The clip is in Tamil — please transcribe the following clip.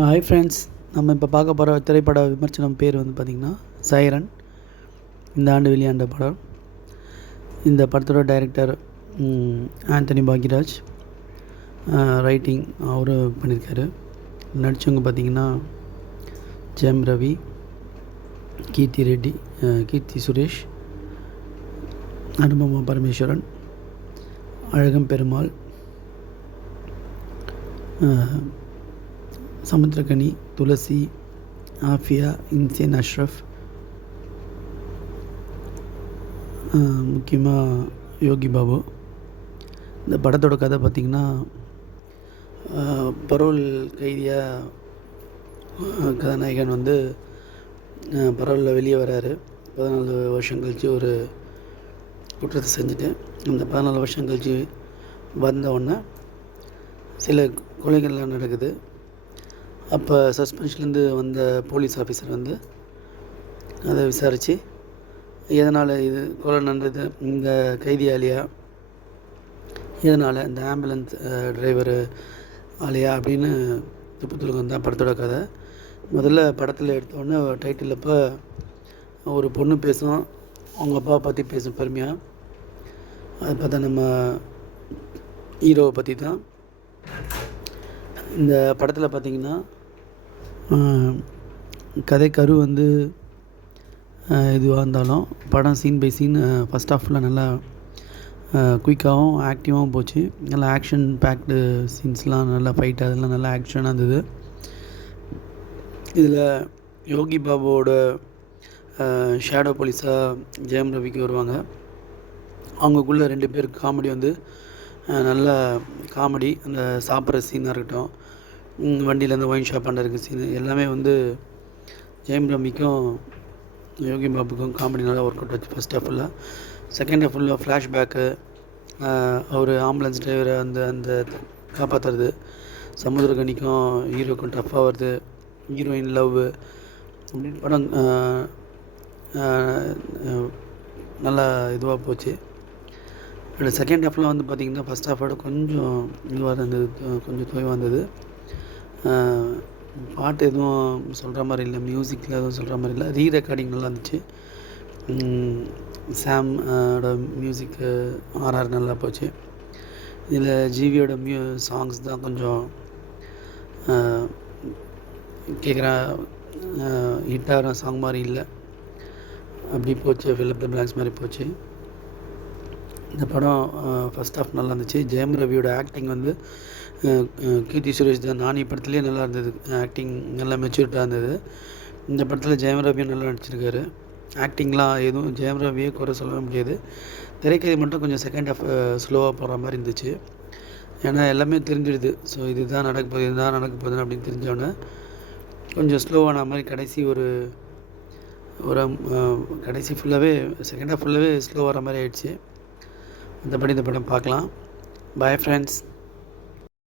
ஹாய் ஃப்ரெண்ட்ஸ், நம்ம இப்போ பார்க்க போகிற திரைப்பட விமர்சனம் பேர் வந்து பார்த்திங்கன்னா சைரன். இந்த ஆண்டு வெளியாண்ட படம். இந்த படத்தோட டைரக்டர் ஆண்டனி பாக்யராஜ். ரைட்டிங் அவரு பண்ணியிருக்காரு. நடித்தவங்க பார்த்திங்கன்னா ஜெயம் ரவி, கீர்த்தி சுரேஷ், அனுபமா பரமேஸ்வரன், அழகம் பெருமாள், சமுத்திரகனி, துளசி, ஆஃபியா, இன்சேன் அஷ்ரஃப், முக்கியமாக யோகி பாபு. இந்த படத்தோட கதை பார்த்திங்கன்னா, பரோல் கைதியாக கதாநாயகன் வந்து பரோலில் வெளியே வராரு. 14 வருஷம் கழித்து ஒரு குற்றத்தை செஞ்சுட்டு, அந்த 14 வருஷம் கழித்து வந்தவுடனே சில கொலைகள்லாம் நடக்குது. அப்போ சஸ்பென்ஷன்லேருந்து வந்த போலீஸ் ஆஃபீஸர் வந்து அதை விசாரித்து எதனால் இது கொலை நடந்தது, இந்த கைதியாலியா, எதனால் இந்த ஆம்புலன்ஸ் டிரைவரு ஆலியா அப்படின்னு துப்புத்துலுக்கு தான் படத்தோட கதை. முதல்ல படத்தில் எடுத்தோடனே டைட்டில் அப்போ ஒரு பொண்ணு பேசும், அவங்க அப்பாவை பற்றி பேசும் பெருமையாக. அதை பார்த்தா நம்ம ஹீரோவை பற்றி தான். இந்த படத்தில் பார்த்திங்கன்னா கதை கரு வந்து இதுவாக இருந்தாலும் படம் சீன் பை சீன் ஃபஸ்ட் ஹாஃபில் நல்லா குயிக்காகவும் ஆக்டிவாகவும் போச்சு. நல்லா ஆக்ஷன் பேக்டு சீன்ஸ்லாம் நல்லா ஃபைட், அதெல்லாம் நல்லா ஆக்ஷனாக இருந்தது. இதில் யோகி பாபுவோட ஷேடோ போலீஸாக ஜெயம் ரவிக்கு வருவாங்க. அவங்களுக்குள்ளே 2 பேருக்கு காமெடி வந்து நல்ல காமெடி. அந்த சாப்பிட்ற சீனாக இருக்கட்டும், வண்டியிலேருந்து ஒயின் ஷாப் பண்ணுறதுக்கு சீனு, எல்லாமே வந்து ஜெயம் ரவிக்கும் யோகி பாபுக்கும் காமெடி நல்லா ஒர்க் அவுட் ஆச்சு ஃபஸ்ட் ஹாஃப் ஃபுல்லாக. செகண்ட் ஹாஃப் ஃபுல்லாக ஃப்ளாஷ்பேக்கு, அவர் ஆம்புலன்ஸ் டிரைவரை அந்த காப்பாற்றுறது, சமுத்திரகனிக்கும் ஹீரோக்கும் டஃப்பாக வருது, ஹீரோயின் லவ் அப்படின்னு படம் நல்லா இதுவாக போச்சு. செகண்ட் ஹாஃப்லாம் வந்து பார்த்திங்கன்னா ஃபஸ்ட் ஹாஃபோட கொஞ்சம் இதுவாக இருந்தது, கொஞ்சம் தொய்வாக இருந்தது. பாட்டு எதுவும் சொல்கிற மாதிரி இல்லை, மியூசிக்கில் எதுவும் சொல்கிற மாதிரி இல்லை. ரெக்கார்டிங் நல்லா இருந்துச்சு. சாமோட மியூசிக்கு ஆர்ஆர் நல்லா போச்சு. இதில் ஜிவியோட சாங்ஸ் தான் கொஞ்சம் கேட்குற ஹிட்டாகிற சாங் மாதிரி இல்லை, அப்படி போச்சு. ஃபில் த பிளாங்க்ஸ் மாதிரி போச்சு. இந்த படம் ஃபஸ்ட் ஹாஃப் நல்லா இருந்துச்சு. ஜெயம் ரவியோட ஆக்டிங் வந்து கீர்த்தி சுரேஷ் தான் நானி படத்துலேயே நல்லா இருந்தது. ஆக்டிங் நல்லா மெச்சூர்டாக இருந்தது. இந்த படத்தில் ஜெயம் ரவியும் நல்லா நடிச்சிருக்காரு. ஆக்டிங்லாம் எதுவும் ஜெயம் ரவியே குறை சொல்ல முடியாது. திரைக்கதை மட்டும் கொஞ்சம் செகண்ட் ஹாஃப் ஸ்லோவாக போகிற மாதிரி இருந்துச்சு. ஏன்னா எல்லாமே தெரிஞ்சிடுது, ஸோ இதுதான் நடக்க போகுதுன்னு அப்படின்னு தெரிஞ்சோடனே கொஞ்சம் ஸ்லோவான மாதிரி கடைசி ஒரு கடைசி ஃபுல்லாகவே செகண்ட் ஹாஃப் ஃபுல்லாகவே ஸ்லோ வர மாதிரி ஆயிடுச்சு. மற்றபடி இந்த படம் பார்க்கலாம். Bye friends.